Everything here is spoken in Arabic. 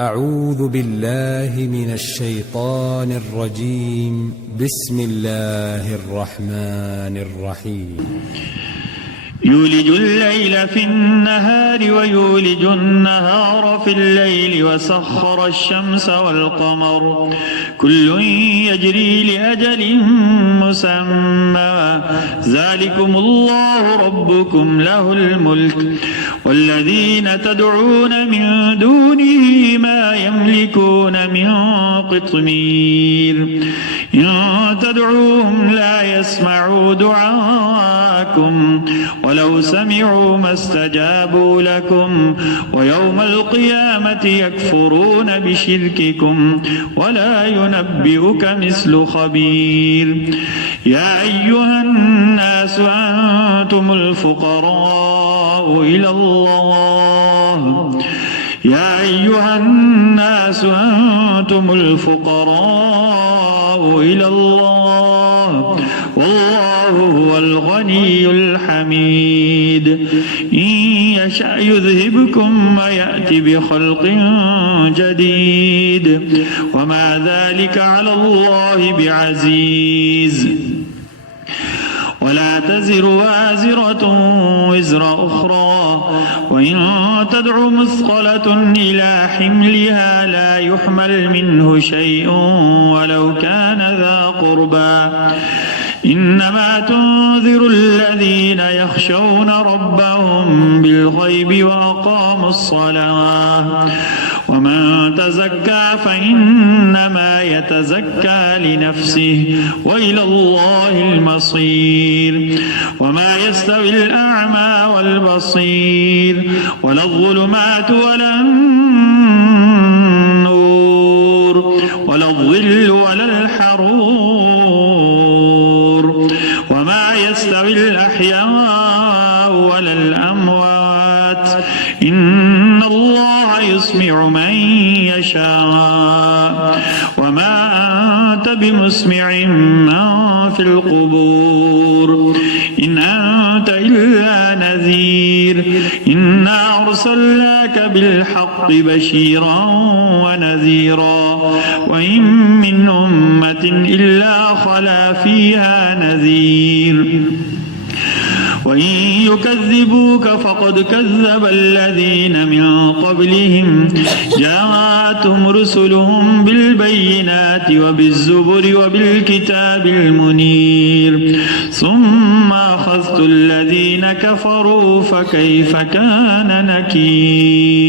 أعوذ بالله من الشيطان الرجيم. بسم الله الرحمن الرحيم. يولج الليل في النهار ويولج النهار في الليل وسخر الشمس والقمر كل يجري لأجل مسمى ذلكم الله ربكم له الملك والذين تدعون من دونه ما يملكون من قطمير إن تدعوهم لا يسمعوا دعاءكم ولو سمعوا ما استجابوا لكم ويوم القيامة يكفرون بشرككم ولا ينبئك مثل خبير. يا أيها الناس أنتم الفقراء إلى الله يا أيها الناس أنتم الفقراء إلى الله والله هو الغني الحميد. إن يشأ يذهبكم ويأتي بخلق جديد وما ذلك على الله بعزيز. ولا تزر وازرة وزر أخرى وإن تدع مثقلة إلى حملها لا يحمل منه شيء ولو كان ذا قربى إنما تنذر الذين يخشون ربهم بالغيب وأقاموا الصلاة ومن تزكى فإنما يتزكى لنفسه وإلى الله المصير. وما يستوي الأعمى والبصير ولا الظلمات ولا النور ولا الظل ولا الحرور وما يستوي الأحياء ولا الأموات إن الله يسمع من يشاء وما أنت بمسمع من في القبور إن أنت إلا نذير إنا أرسلناك بالحق بشيرا ونذيرا وإن من أمة إلا خلا فيها نذير وإن يكذبوك فقد كذب الذين من قبلهم جاءتهم رسلهم بالبينات وبالزبر وبالكتاب المنير ثم أخذت الذين كفروا فكيف كان نكير.